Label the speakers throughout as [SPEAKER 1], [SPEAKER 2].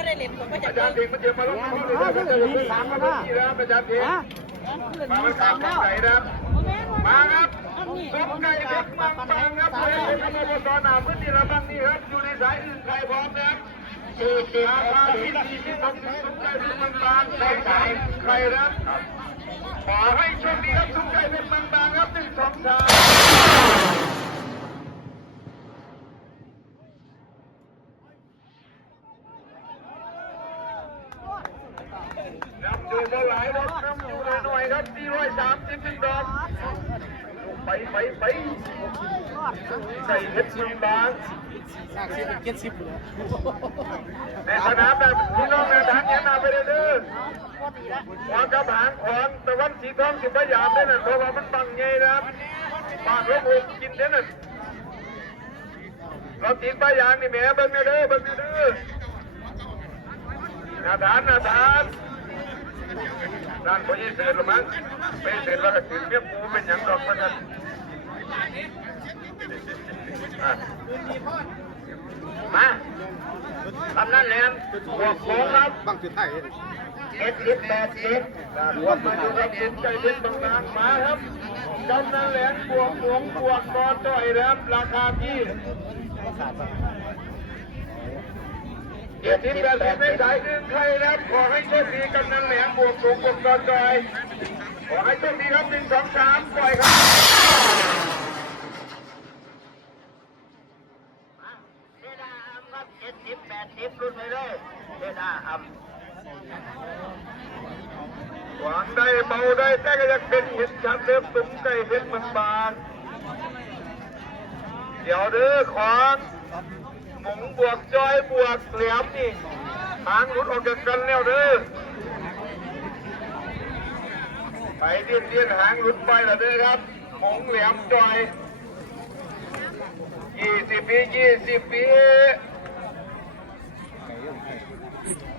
[SPEAKER 1] ว่าได้เล่นผมก็จะ
[SPEAKER 2] อาจารย์เองมันจะมาลงมาเลยนะจะเป็นสามมาเป็นที่แล้วอาจารย์เองมาเป็นสามมาไหนนะมาครับต้มไก่เล็กบางบางครับเลยทำมบนอนหนาพื้นที่ละบางนี่ครับอยู่ในสายอื่นใครพร้อมนะราคาที่ดีที่สุดต้มไก่เล็กบางบางใครสายใครนะขอให้โชคดีครับต้มไก่เล็กบางบางครับหนึ่งสองสาม น้ำดื่มมาหลายรถน้ำอยู่หน่อยๆครับ สามสิบหนึ่งดอกไปไปไปใส่เพชรสุนบาง
[SPEAKER 3] เสียเป็นเจ็ดสิบเลย
[SPEAKER 2] ในสนามแบบพี่น้องในทางนี้นาไปเด้อวางกระถางของตะวันสีทองสิบพยายามได้น่ะเพราะว่ามันบังไงนะครับปากรบหกกินเด้น่ะเราติดใบยางนี่แม่เบิ่งเด้อเบิ่งเด้อหน้าฐานหน้าฐาน ด้านคนยี่สิบละมั้งไปเสร็จแล้วก็ถึงเมียปูเป็นอย่างดอกมันกันมาทำนั่นแหละบวโค้งครับ
[SPEAKER 3] บังจุดไทย
[SPEAKER 2] เอ็ดสิบแปดสิบรวมมาอยู่กับคุณใจเป็นบางนางมาครับกำนั่นแหลมบวกหลวงบวกกอจ่อยครับราคาที่ เจ็ดสิบแปดสิบไม่สายดึงใครครับขอให้โชคดีกำนันแหลมบวกหลวงบวกกอจ่อยขอให้โชคดีครับหนึ่งสองสามปล่อยครับเดดาอัมครับเจ็ดสิบแปดสิบรุ่นไปเลยเดดาอัมหวานได้เบาได้แต่ก็ยังเป็นเห็นชัดเริ่มตุ้มไก่เห็นมันบานเดี๋ยวเด้อของ หมุงบวกจอยบวกเหลี่ยมนี่ทางหลุดออกจากกันแล้วเด้อไปเดียนเดียนหางหลุดไปแล้วเด้อครับหมุงเหลี่ยมจอยยี่สิบปียี่สิบปี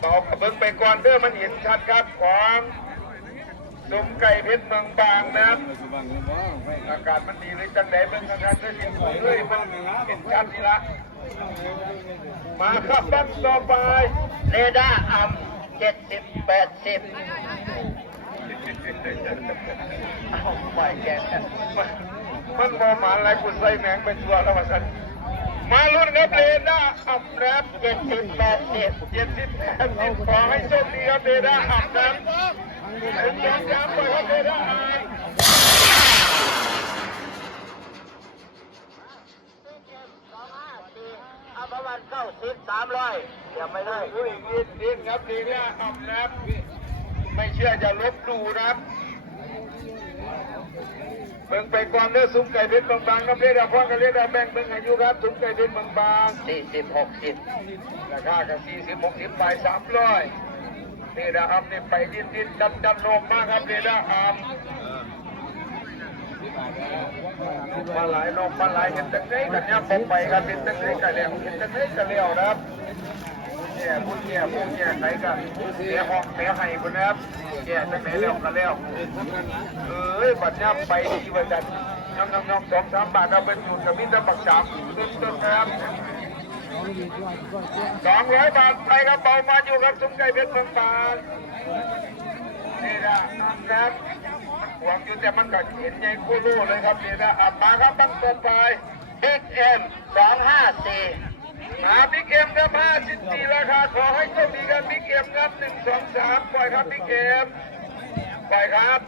[SPEAKER 2] ตอกระเบิ้งไปก่อนเด้อมันเห็นชัดครับของนมไก่เพชรเมืองบางนะครับอากาศมันดีเลยจังไดเบิ่งทางการเสียงของเลยเบิ่งเห็นชัดนี่ละ มาครับตั้งต่อไปเรดาอัมเจ็ดสิบแปดสิบเอาไปแกมันบอหมาอะไรคุณใส่แมงเป็นตัวแล้วมาสันมาลุ้นครับเรดาอัมครับเจ็ดสิบแปดสิบเจ็ดสิบแปดสิบขอให้โชคดีครับเรดาอัมครับผมยอมรับว่าเขาไม่ได้
[SPEAKER 1] เอาประมาณเก้า สิบสามร้อยเดี๋ยวไม่ได้
[SPEAKER 2] อุ้ยนิดนิดครับดีเนี่ยทำนะไม่เชื่อจะลบดูนะเบิ่งไปก่อนเนื้อซุ้มไก่เพชรบางๆครับเรียกพ่อกันเรียกแบ่งเบิ่งอายุครับซุ้มไก่เพชรบางๆสี่สิบหกสิบราคาก็สี่สิบหกสิบไปสามร้อยนี่นะครับนี่ไปดินดินดำดำโนมมากครับนี่นะครับมา หลายนมมาหลายเห็นตั้งไหนกันเนี่ยผมไปครับเป็นตั้งไหนกันแล้วเห็นตั้งไหนกันแล้วนะครับเนี่ยพูดเนี่ยพูดเนี่ยไหนกันเสียห้องเสียให้คนนะครับเนี่ยตั้งไหนแล้วกันแล้วเอ้ยบัดเนี้ยไปดีวันจันทน้องน้องน้องสองสามบาทเอาเป็นสูตรกับมิตรปักสามต้นต้นครับสองร้อยบาทไปครับเบามาอยู่ครับซุ้มไก่เพชรเมืองบานนี่นะนะครับ หวังอยู่แต่มันก็เห็นใหญ่คู่รู้เลยครับนี่นะอะมาครับตั้งต้นไปบิ๊กเอ็มสองห้าสี่มาบิ๊กเอ็มครับห้าสิบสี่ราคาขอให้โชคดีครับบิ๊กเอ็มครับหนึ่งสองสามปล่อยครับบิ๊กเอ็มปล่อยครับ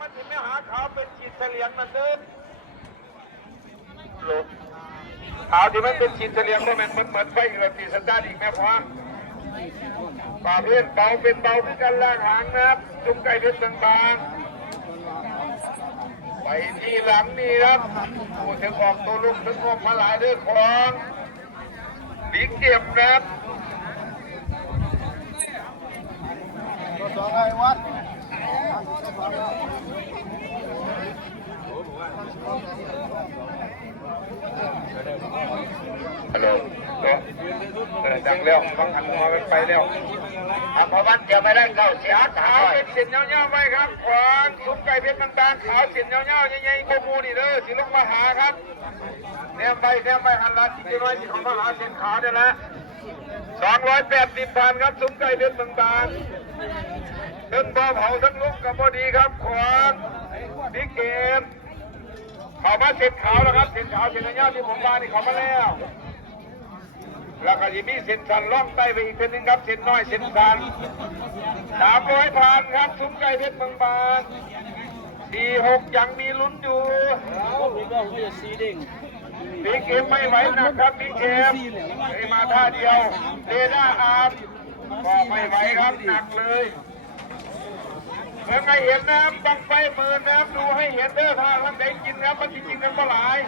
[SPEAKER 2] มันถึงไม่หาขาวเป็นฉีดเฉลียงมันเดินลบ ขาวที่มันเป็นฉีดเฉลียงเพราะมันมันเหมือนไฟกระตีสตาร์ทอีกแม่พ่อป่าเพศเบาเป็นเบาที่กันล่างหางนะครับจุ่มไก่เพชรบางๆไปที่หลังนี่ครับผู้ถึงออกตัวลุกถึงออกมาหลายเรื่องของบิ๊กเก็บนะครับ
[SPEAKER 3] ตัวสองไอ้วัด
[SPEAKER 2] ฮัลโห ฮัลเออดังแล้วต้องหันมันไปแล้ว
[SPEAKER 1] อัพวันเดี๋ยวไปได้เก้าสิบ
[SPEAKER 2] ขา
[SPEAKER 1] สาม
[SPEAKER 2] ขาวเป็นเส้นยาวๆไว้ครับขวานซุ้มไก่เพชรต่างๆขาวเส้นยาวๆใหญ่ๆโกมูนี่เด้อสิลงมาหาครับแนมไปแนมไปหันละที่น้อยที่ของพระราเส้นขาวเนี่ยละสองร้อยแปดสิบพันครับซุ้มไก่เพชรต่างๆทั้งบ่อเผาทั้งลุกกับพอดีครับขวานบิ๊กเกม ขามาเส้นขาวแล้วครับเส้นขาวเส้นยาวๆที่ผมมานี่เขามาแล้ว แล้วก็ยังมีเส้นสันล่องใต้ไปอีกเส้นหนึงครับเส้นน้อยเส้นสันสามร้อยผ่านครับซุ้มไก่เพชรบางบานสี่หกยังมีลุ้นอยู่พี่เกมไม่ไหวนะครับพี่เกมเคยมาท่าเดียวเรด้าอาร์มก็ไม่ไหวครับหนักเลย เมื่อไงเห็นน้ำบังไฟมือน้ำดูให้เห็นเด้อถ้าท่านใดกินครับมันจริงๆกันเมื่อหลาย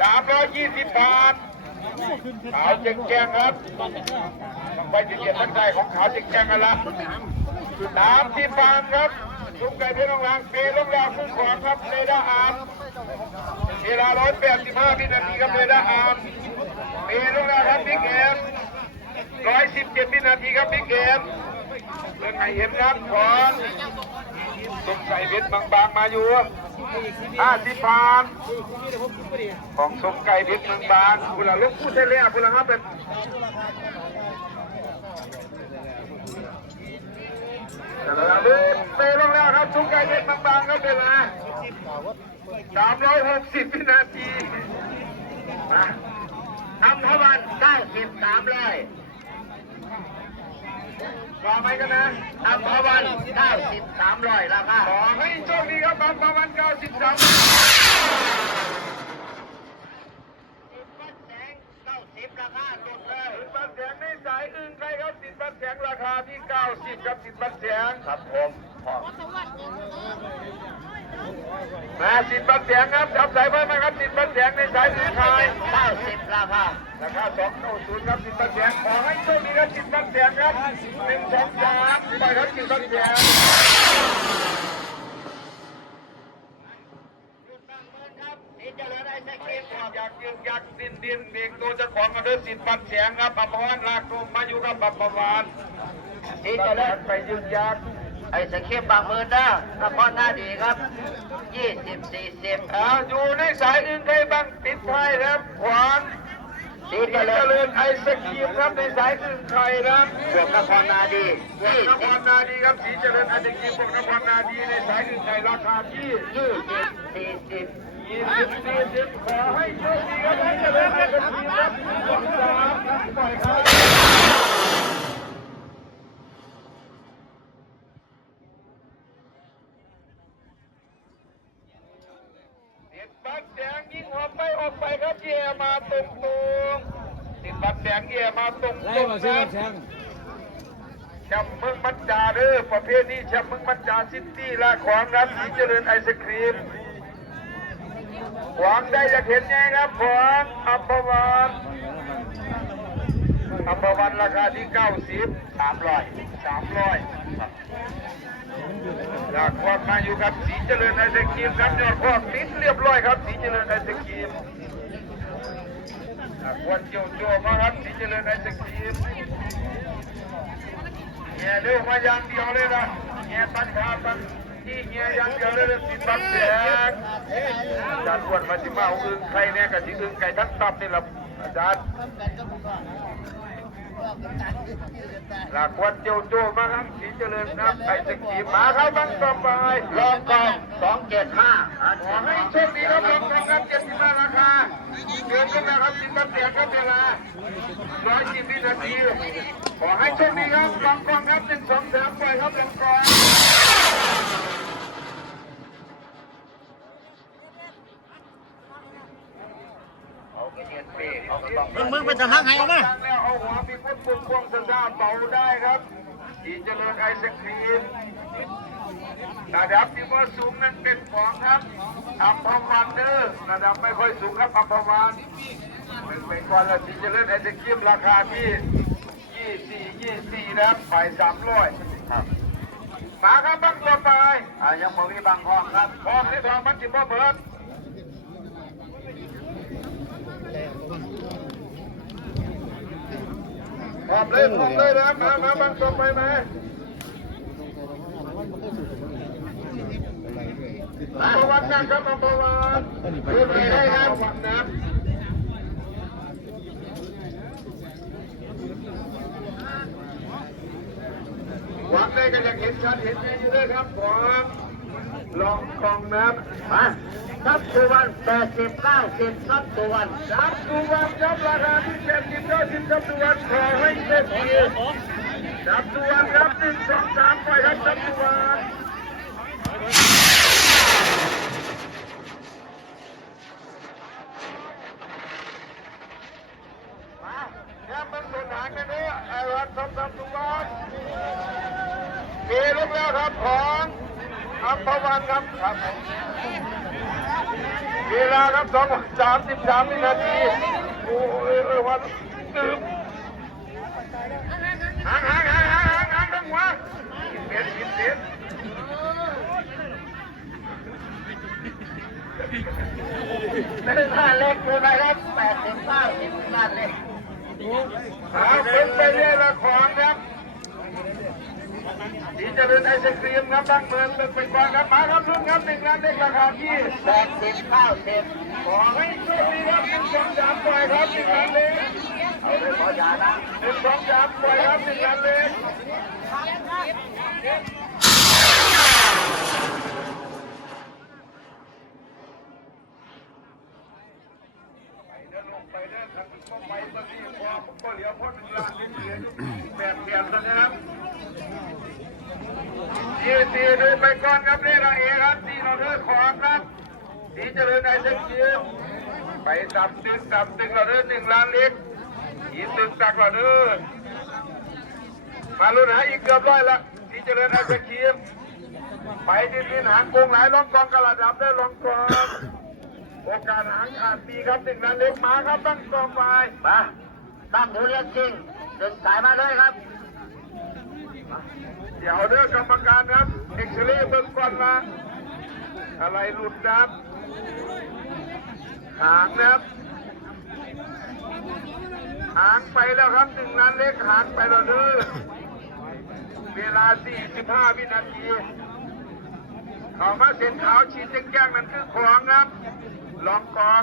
[SPEAKER 2] สามร้อยยี่สิบบาทขาวเจ๊งแจงครับต้องไปที่เกียรติทักทายของขาวเจ๊งแจงกันละสามที่ฟานครับทุกไก่เพียงลางเปลงแรงคุ้มของครับเรดาอาร์มเวลาร้อยแปดสิบห้าวินาทีครับเรดาอาร์มเปลงแรงครับบิ๊กเอมร้อยสิบเจ็ดวินาทีครับบิ๊กเอม เรื่องไงเห็นครับของทุกไก่เพชรบางๆมาอยู่ห้าสิบฟานของสมไก่เพชรเมืองบานคุณละลูกพูดได้เลยอะคุณละครับเป็นแต่ละลูกเตะลงแล้วครับสมไก่เพชรเมืองบานครับเป็นละสามร้อยหกสิบวินาทีมา
[SPEAKER 1] อัมพวันเก้าสิบสามร้อย
[SPEAKER 2] รอไหมกันนะ
[SPEAKER 1] อัมพวันเก้าสิบสามร้อยราคา
[SPEAKER 2] ขอให้โชคดีครับบัมประมาณเก้าสิบสาม
[SPEAKER 1] สิบวัดแสงเก้าสิบราคาลดเลย
[SPEAKER 2] สิบบัตรแสงในสายอื่นใครครับสิบบัตรแสงราคาที่เก้าสิบครับสิบบัตรแสง
[SPEAKER 1] ครับผมพอ
[SPEAKER 2] มาสิบบัตรแสงครับจับสายไฟมาครับสิบบัตรแสงในสายอื่นใคร
[SPEAKER 1] เก้าสิบราคา
[SPEAKER 2] ราคาสองเก้าศูนย์ครับสิบบัตรแสงขอให้โชคดีครับสิบ บัตรแสงครับหนึ่งสองสามไปครับสิบบัตรแสง
[SPEAKER 1] นี่จะเหลือได้แค่เกมก่อน
[SPEAKER 2] อยากยืนอยากดินดินเด็กตัวจ้าของกันด้วยสิบบัตรแสงครับปัปปวานลากตัวมาอยู่กับปัปปวาน
[SPEAKER 1] นี่จะเลือ
[SPEAKER 2] ไปยืนยักษ์
[SPEAKER 1] ไอ้สเก็บบางมือนะนครหน้าดีครับยี่สิบสี่สิบ
[SPEAKER 2] อยู่ในสายอื่นใครบ้างติดไฟครับขวาน
[SPEAKER 1] สี
[SPEAKER 2] สี
[SPEAKER 1] เจ
[SPEAKER 2] เจ
[SPEAKER 1] ริญ
[SPEAKER 2] ริญไอศครีมครับในสายอื่นใครครับ
[SPEAKER 1] บวกนครนาดี
[SPEAKER 2] พวก
[SPEAKER 1] ยี่
[SPEAKER 2] นค
[SPEAKER 1] สิบ
[SPEAKER 2] รนาดีครับสีเจริญไอศครีมพวกนครนาดีในสายอื่นใครราคาที่
[SPEAKER 1] ยี่สิบสี่สิบ
[SPEAKER 2] ยี่สิบสี่สิบขอให้โชคดีครับให้เจริญไอศครีมครับสองสามปล่อยครับเด็ดบัตรแดงยิงออกไปออกไปครับเย่มาตรงตรงๆติดบัตรแด งเย่มาตรงตรงครับแชมป์เมืองมัจจาเด้อประเภทนี้แชมป์เมืองมัจจาซิตี้ละของครับสีเจริญไอศครีมหวังได้จะเห็นไงครับหวังอัมพวันอัมพวันราคาที่เก้าสิบสามร้อยสามร้อยอยากความมาอยู่กับสีเจริญไอศครีมครับยอดพวกติดเรียบร้อยครับสีเจริญไอศครีมอยาก ควรเจียวโจมาครับสีเจริญไอศครีมเงี้ยเร็วมาอย่างเดียวเลยนะเงี้ยตันขาตันที่เงี้ยอย่างเดียวเลยสิตันแสงอาจารย์อ้วนมาสิมาเอาอึ้งใครเนี่ยกับที่อึ้งไก่ทั้งตับนี่แหละอาจารย์ หลักวันเจียวโจมาครับสีเจริญครับไอ้สกีมาครับบังต่อไป
[SPEAKER 1] รองกองสองเจ็ดห้า
[SPEAKER 2] ขอให้โชคดีครับรองกองครับเจ็ดสิบห้าราคาเกินขึ้นนะครับสิบตันแสงครับเวลาร้อยสิบวินาทีขอให้โชคดีครับรองกองครับหนึ่งสองสามปล่อยครับรองกอง
[SPEAKER 1] เขาก็เรียนเปรเขาก็ต้อง
[SPEAKER 3] มึงมึงไปจะพักไงเอาไหม
[SPEAKER 2] ตั้งแล้วเอาหัวมีคนปุ่มพวงสะซ่าเป่าได้ครับสีเจริญไอศครีมระดับที่ว่าสูงนั้นเป็นของครับอัมพวันเดอร์ระดับไม่ค่อยสูงครับอัมพวันเป็นไปก่อนละสีเจริญไอศครีมราคาที่ยี่สี่ยี่สี่นะครับฝ่ายสามร้อยมาครับบังต่อไป
[SPEAKER 1] อ่ายังบ่มีบางห้องครับ
[SPEAKER 2] พอที่ทองมันจิบ่เบิด พร้อมเลยพร้อมเลยนะมามาบังตรงไปไหมอัมพวันนะครับอัมพวันคือไปได้ครับวังน้ำหวังได้ก็อยากเห็นชัดเห็นดีอยู่ด้วยครับผม ลองกองน้ำ
[SPEAKER 1] มาซับสุวรรณแปดสิบเก้าสิบซับสุวรรณ
[SPEAKER 2] จับตัวันจับราคาที่เจ็ดสิบเก้าสิบจับตัวันขอให้เจ็ดทีจับตัวันครับหนึ่งสองสามไปครับจับดูวันเนี่ยมันสุดหางกันเนี่ยไอ้วันทำทำทุกวันมีลูกแล้วครับของอัมพวันครับครับผมเวลาครับ สองสามสิบสามวินาทีโอ้ยเออวันตื่นหางหางหางหางหางหางทั้งหัวเปลี่ยนเปลี่ยนเปลี่ยน
[SPEAKER 1] เป็นหน้าเล็กคือไหมครับแปดสิบเก้าสิบหน้าเล็ก
[SPEAKER 2] เอาเป็นไปเรื่อยละของครับ ดีเจะเป็นไอศครีมครับตั้งเมืองเป็นไปก่อนครับมาครับรุ่นครับหนึ่งล้านเล็กราคาที่
[SPEAKER 1] แปดสิบเก้าสิบ
[SPEAKER 2] ขอให้โชคดีครับหนึ่งสองสามปล่อยครับหนึ่งล้านเล็ก
[SPEAKER 1] เอาเลยขอยานะ
[SPEAKER 2] หนึ่งสองสามปล่อยครับหนึ่งล้านเล็กไปเดินลงไปเดินทางก็ไปตอนนี้พอก็เหลียวพ้นหนึ่งล้านเล็กเหลือแบบเปลี่ยนซะนะครับ ยืนตีดูไปก่อนครับนี่เราเองครับตีเราเดินของครับตีเจริญไอเซ็กเกียไปตับตึงตับตึงเราเดินหนึ่งล้านเล็กอีตึงตักเราเดินมาลุ้นหาอีกเกือบร้อยละตีเจริญไอเซ็กเกียไปดินดินหางกงหลายลองกองกระดับได้ลองกองโอกาสหางขาดปีครับหนึ่งล้านเล็กมาครับตั้งกองไป
[SPEAKER 1] มาตั้มทุเรียนจริงดึงสายมาเลยครับ
[SPEAKER 2] เดี๋ยวเด้อกรรมการครับเอ็กซเรย์เบิ่งก่อนละอะไรหลุดนะครับหางนะครับหางไปแล้วครับหนึ่งล้นเล็กหางไปแล้วเด้อเวลา 45 วินาทีขามาเส้นขาวฉีดแจ้งๆนั่นคือของครับลองกอง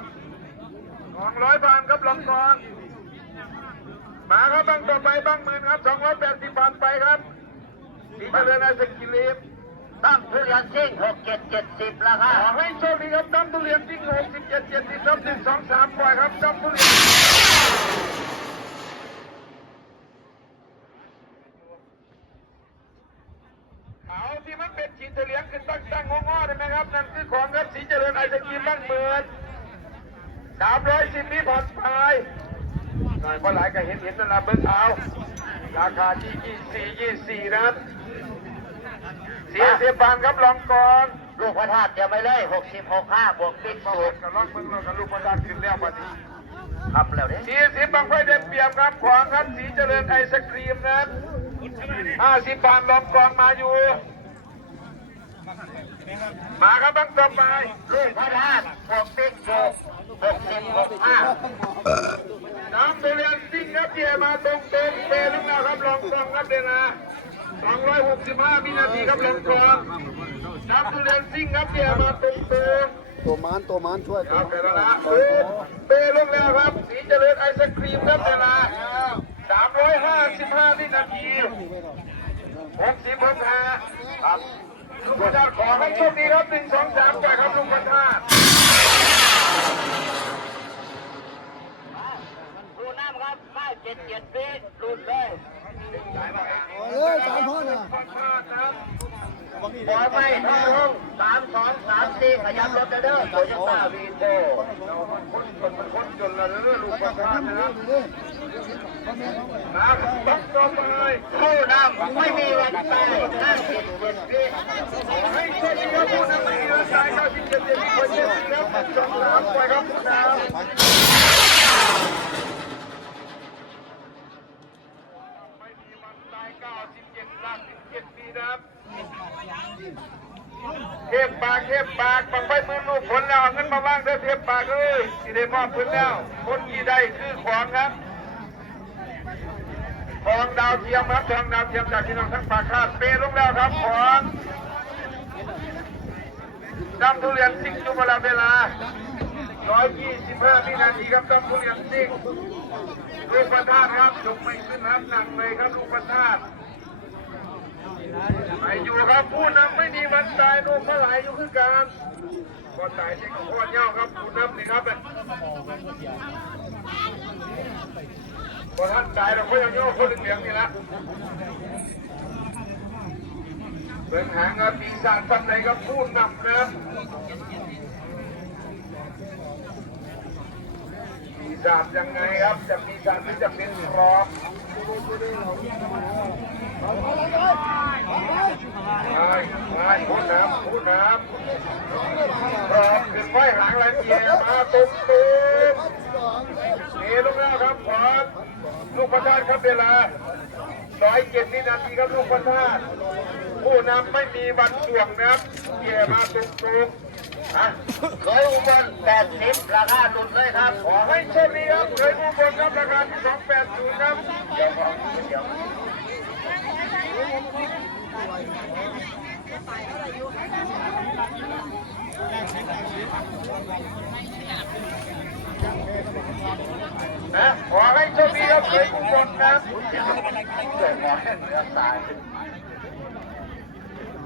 [SPEAKER 2] ของร้อยบาทครับลองกองมาครับบังต่อไปบังหมื่นครับ 280บาทไปครับ ดีเจริญไอศกรีม
[SPEAKER 1] ตั้มทุเรียนจริงหกเจ็ดเจ็ดสิบราคา
[SPEAKER 2] ขอให้โชคดีครับตั้มทุเรียนที่หกสิบเจ็ดเจ็ดสิบครับหนึ่งสองสามปล่อยครับตั้มทุเรียนเอาที่มันเป็นขีดเหลียงขึ้นตั้งตั้งงอๆได้ไหมครับ นั่นคือของครับสีเจริญไอศกรีมบ้างเมือนสามร้อยสิบนี้ผ่อนไปหน่อยเพราะหลายก็เห็นเห็นนั่นละเบิ้งเอาราคาที่ยี่สี่ยี่สี่นะครับ สี่สิบบาทครับลองก่อน
[SPEAKER 1] ลูกพระธาตุเดี๋ยวไปเลยหกสิบหกห้าบวก
[SPEAKER 2] ติด
[SPEAKER 1] สูตร
[SPEAKER 2] กับล็อกมึงกัลูกพระธาตุขึ้นแล้วพอดี
[SPEAKER 1] ครับแล้วเนี่ย
[SPEAKER 2] สี่สิบบางไฟเด็ดเปียกครับขวางครับสีเจริญไอศครีมนะห้าสิบบาทลองกองมาอยู่ มาครับบังต่อไป
[SPEAKER 1] ลูกพระธาตุบกติดสูตหกสิบหกห้า
[SPEAKER 2] น้ำทุเรียนติ้งครับเยมาตรงเต็มเต็มนะครับลองกองครับเดี๋ยนะ 265วินาทีครับลงกรองนับดูเลนซิ่งครับเนี่ยมาเป็นเบ
[SPEAKER 3] ตัวมันตัวมันช่วย
[SPEAKER 2] ครับเว
[SPEAKER 3] ลาล
[SPEAKER 2] เบเบลงแล้วครับ สีเจริญไอศครีมครับเวลา355วินาที60พันห้าครับลุงพันธาขอให้โชคดีครับหนึ่งส2 3จากครับลุงพันธา
[SPEAKER 1] ดูน้ำครับมาเจ็ดเจ็ดปีรุ่เลย
[SPEAKER 3] เอ้ยสามพ่อน่ะ
[SPEAKER 1] ขอไม่ทะลุสามสองสามสี่ขยับรถเด้อโตโยต้าวีโก้
[SPEAKER 2] เรามันคนคนจนละเรื่อลุงพันธานะครับนะต้องต่อไป
[SPEAKER 1] ผู้นำไม่มีวันตายห้าสิบเจ็ดปี
[SPEAKER 2] ขอให้โชคดีครับผู้นำไม่มีวันตายเก้าสิบเจ็ดเจ็ดคนเจ็ดสิบแล้วหนึ่งสองไปครับผู้นำ ไม่มีวันตาย97ลัก17ปีนะครับ เทพปากเทพปากบังไฟมือลูกผลแล้วเอาเงินมาว่างเด้อเทพปากเอ้ยที่ได้มอบพื้นแล้ว คนที่ได้คือของครับทองดาวเทียมครับทองดาวเทียมจากพี่น้องทั้งปากคาดเปลงแล้วครับของดำทุเรียนซิ่งจุบลาเวลา 125วินาทีครับดำทุเรียนซิ่งลูกประทาดครับยกไม่ขึ้นครับหนักเลยครับลูกประทาด ไปอยู่ครับผู้นำไม่มีวันตายลูกก็ไหลอยู่คือกันก็ตายที่โคตรเงาครับผู้นำนี่ครับพอท่านตายเราก็ยังโยกคนเหลืองนี่ละเป็นหางานปีศาจสันใดครับผู้นำนะปีศาจยังไงครับจะปีศาจหรือจะเป็นรอ ใช่ใช่ผู้นำผู้นำรอบขึ้นไว้หางละเอียมาตุ้มตุ้มเอลูกแล้วครับขอลูกประธานครับเวลาร้อยเจ็ดวินาทีครับลูกประธานผู้นำไม่มีวันจ่วงนะครับเกี่ยมาตรงๆ อะ
[SPEAKER 1] เคยอุบลแปดสิบราคาหลุดเลยครับ
[SPEAKER 2] ขอให้โชคดีครับเคยผู้บนครับราคาที่สองแปดศูนย์ครับ
[SPEAKER 1] เดี๋ยวก่อนเดี๋ยว
[SPEAKER 2] นะขอให้โชคดีครับเคยผู้บนนะ
[SPEAKER 1] เดี๋ยวขอให้เหนือตาย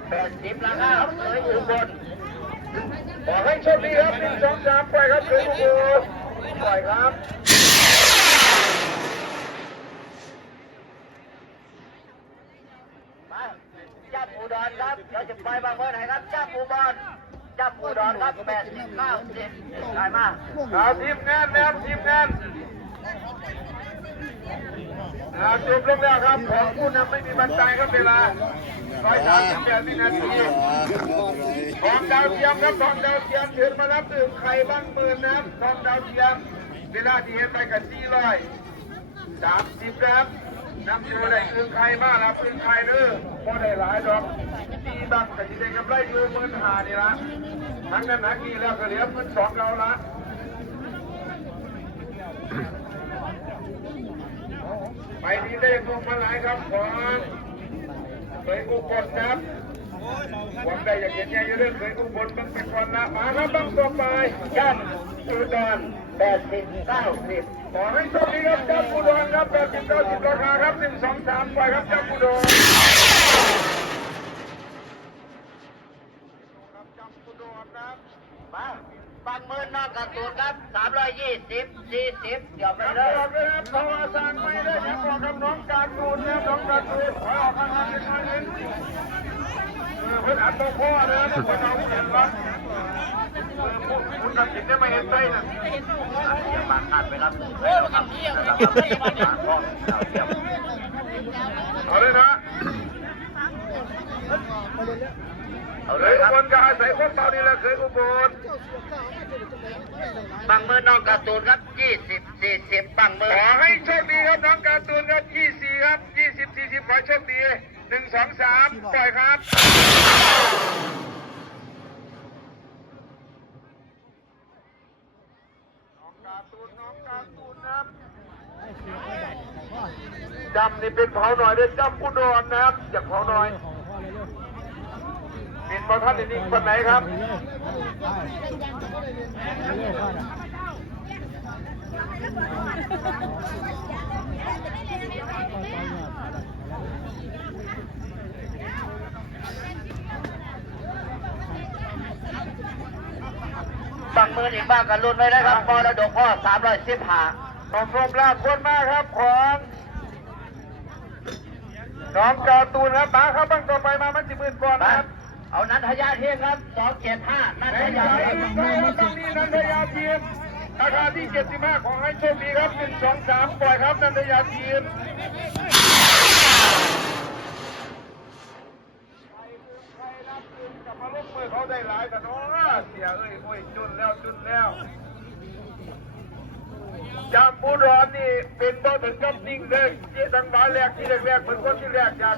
[SPEAKER 1] แปดสิบราคาครับเคยอุบล
[SPEAKER 2] ขอให้โชคดีครับหนึ่งสองสามปล่อยครับเคยผู้บนปล่อยครับ
[SPEAKER 1] จับอุดรครับเดี๋ยวจะไปบางเมื่อไหร่ครับจับอุบลจับอุดรครับแปดสิบเก้าสิบได้มาก
[SPEAKER 2] เอาทีมงานนะครับทีมงานเอาจบลงแล้วครับของผู้นำไม่มีบันไดครับเวลาร้อยสามสิบแปดวินาที ทองดาวเทียมครับทองดาวเทียมถึงมารับดื่มไข่บ้างหมื่นนะครับทองดาวเทียมเวลาที่เห็นไปกับสี่ร้อยสามสิบครับนำอยู่ได้คืนไข่มากครับคืนไข่เด้อพอได้หลายดอกดีบังแต่ที่ได้กำไรอยู่หมื่นหานี่ละทั้งนั้นนักดีแล้วก็เหลือหมื่นสองเราละไปที่ได้พวงมาลัยครับของเคยกูกดครับ วังได้อยากเห็นยายเรื่องเคยกูกดมันเป็นคนละมาครับบังต่อไปยันอุดร
[SPEAKER 1] แปดสิบเก้าสิบ
[SPEAKER 2] ขอให้โชคดีครับจับอุดรครับแปดสิบเก้าสิบราคาครับหนึ่งสองสามไปครับจับอุดรครับจับอุดรครับ
[SPEAKER 1] มาบางมือนอกกระตูนครับสามร้อยยี่สิบสี่สิบเดี๋ยวไป
[SPEAKER 2] ครับ
[SPEAKER 1] เลย
[SPEAKER 2] บอกเลยครับเพราะว่าสร้างไม่ได้ครับบอกกับน้องการตูนนะน้องการตูนขอออกข้างหน้านิดหนึงเพื่ออัดตัวพ่อนะทุกคนเอานกันไมาเห็จนะ
[SPEAKER 1] เดี๋ยวบางขาดไปรับเฮ้ยมาทำเที่ยงนะครับบาง เราเที่ยง
[SPEAKER 2] เอาเลยนะ
[SPEAKER 1] เอา
[SPEAKER 2] เค
[SPEAKER 1] เลยครับ
[SPEAKER 2] คนก็อาศัยคนเบานี่แหละเคยอุบล
[SPEAKER 1] บางเมื่อนอกการะตูนครับยี่สิบสี่สิบบางเมื่
[SPEAKER 2] ข
[SPEAKER 1] อ
[SPEAKER 2] ให้โชคดีครับน้องการ์ตูนครับยี่สี่ครับยี่สิบสี่สิบขอโชคดี หนึ่งสองสามปล่อยครับน้องการตูนน้องการตูนนะครับจำนี่เป็นเผาหน่อยเด้อจำผู้ดอนนะครับจากเผาหน่อยเป็นบอท่านนี่คนไหนครับ
[SPEAKER 1] บางเมื่ออีกบ้างกันรุ่นไว้ได้ครับมรดกพ่อสามร้อยสิบห้า
[SPEAKER 2] ขอบคุณลาคนมากครับของน้องการ์ตูนครับมาครับบ้างต่อไปมามันจิมื่นก่อน
[SPEAKER 1] มา
[SPEAKER 2] นะครับ
[SPEAKER 1] เอานันทยาเที่ยงครับสองเจ็ดห้านัน
[SPEAKER 2] ใน
[SPEAKER 1] ทยา
[SPEAKER 2] สาย
[SPEAKER 1] เที่ยง
[SPEAKER 2] อื่นใดครับตอนนี้นันทยาทีมราคาที่75ของให้โชคดีครับ1 2 3ปล่อยครับนันทยาทีมใครรับคืน กลับมาลงมือเขาได้หลายแต่น้องเสียเอ้ยโอ้ยจุนแล้วจุนแล้วจำผู้ร้อนนี่เป็นบ่ถึงกับนิ่งเลยที่ทางบ้านแรกที่แรกๆเหมือนคนที่แรกอยาก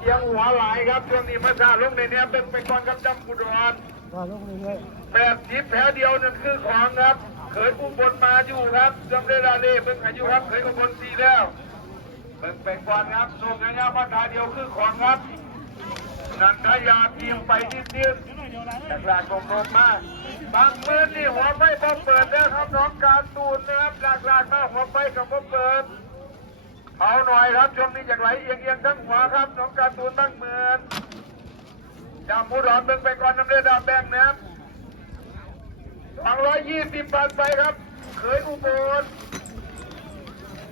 [SPEAKER 2] เอียงหัวหลายครับช่วงนี้มาซาลงในเนี้ยเป็นไปก่อนครับจำผู้ร้อนแปดสิบแผลเดียวนั่นคือของครับเคยผู้บนมาอยู่ครับจำได้ละเล่เพิ่งอายุครับเคยอุบลสีแล้วเปิดเป็นก่อนครับส่งยามาทาเดียวคือของครับ นันทยาทีมไปนิดนิดจากลานกลมๆมาบางมือนี่หัวไม่พอเปิดนะครับน้องการตูนนะครับหลากหลากมากหัวไปกับพอเปิดเอาหน่อยครับช่วงนี้จากไหลเอียงเอียงๆทั้งหัวครับน้องการตูนตั้งเหมือนจามูดอนเบิ่งไปก่อนน้ำเลือดดาแดงนะครับสองร้อยยี่สิบบาทไปครับเคยอุบล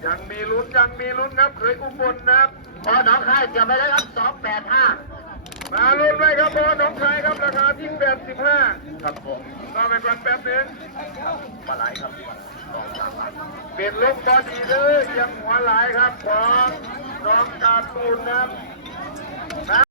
[SPEAKER 2] ยังมีลุ้นยังมีลุ้นครับเคยอุบลนะครับ
[SPEAKER 1] พอหนองคายเก็บไปแล้วครับสองแปดห้า
[SPEAKER 2] มาลุ้นไว้ครับเพราะว่าน้องชายครับราคาที่85
[SPEAKER 1] ครับผม
[SPEAKER 2] รอไปก่อนแป๊บนึง
[SPEAKER 1] ปลาไหลครับ
[SPEAKER 2] เปลี่ยนลมบอดีเลยยังหัวไหลครับของน้องการ์ตูนนะครับ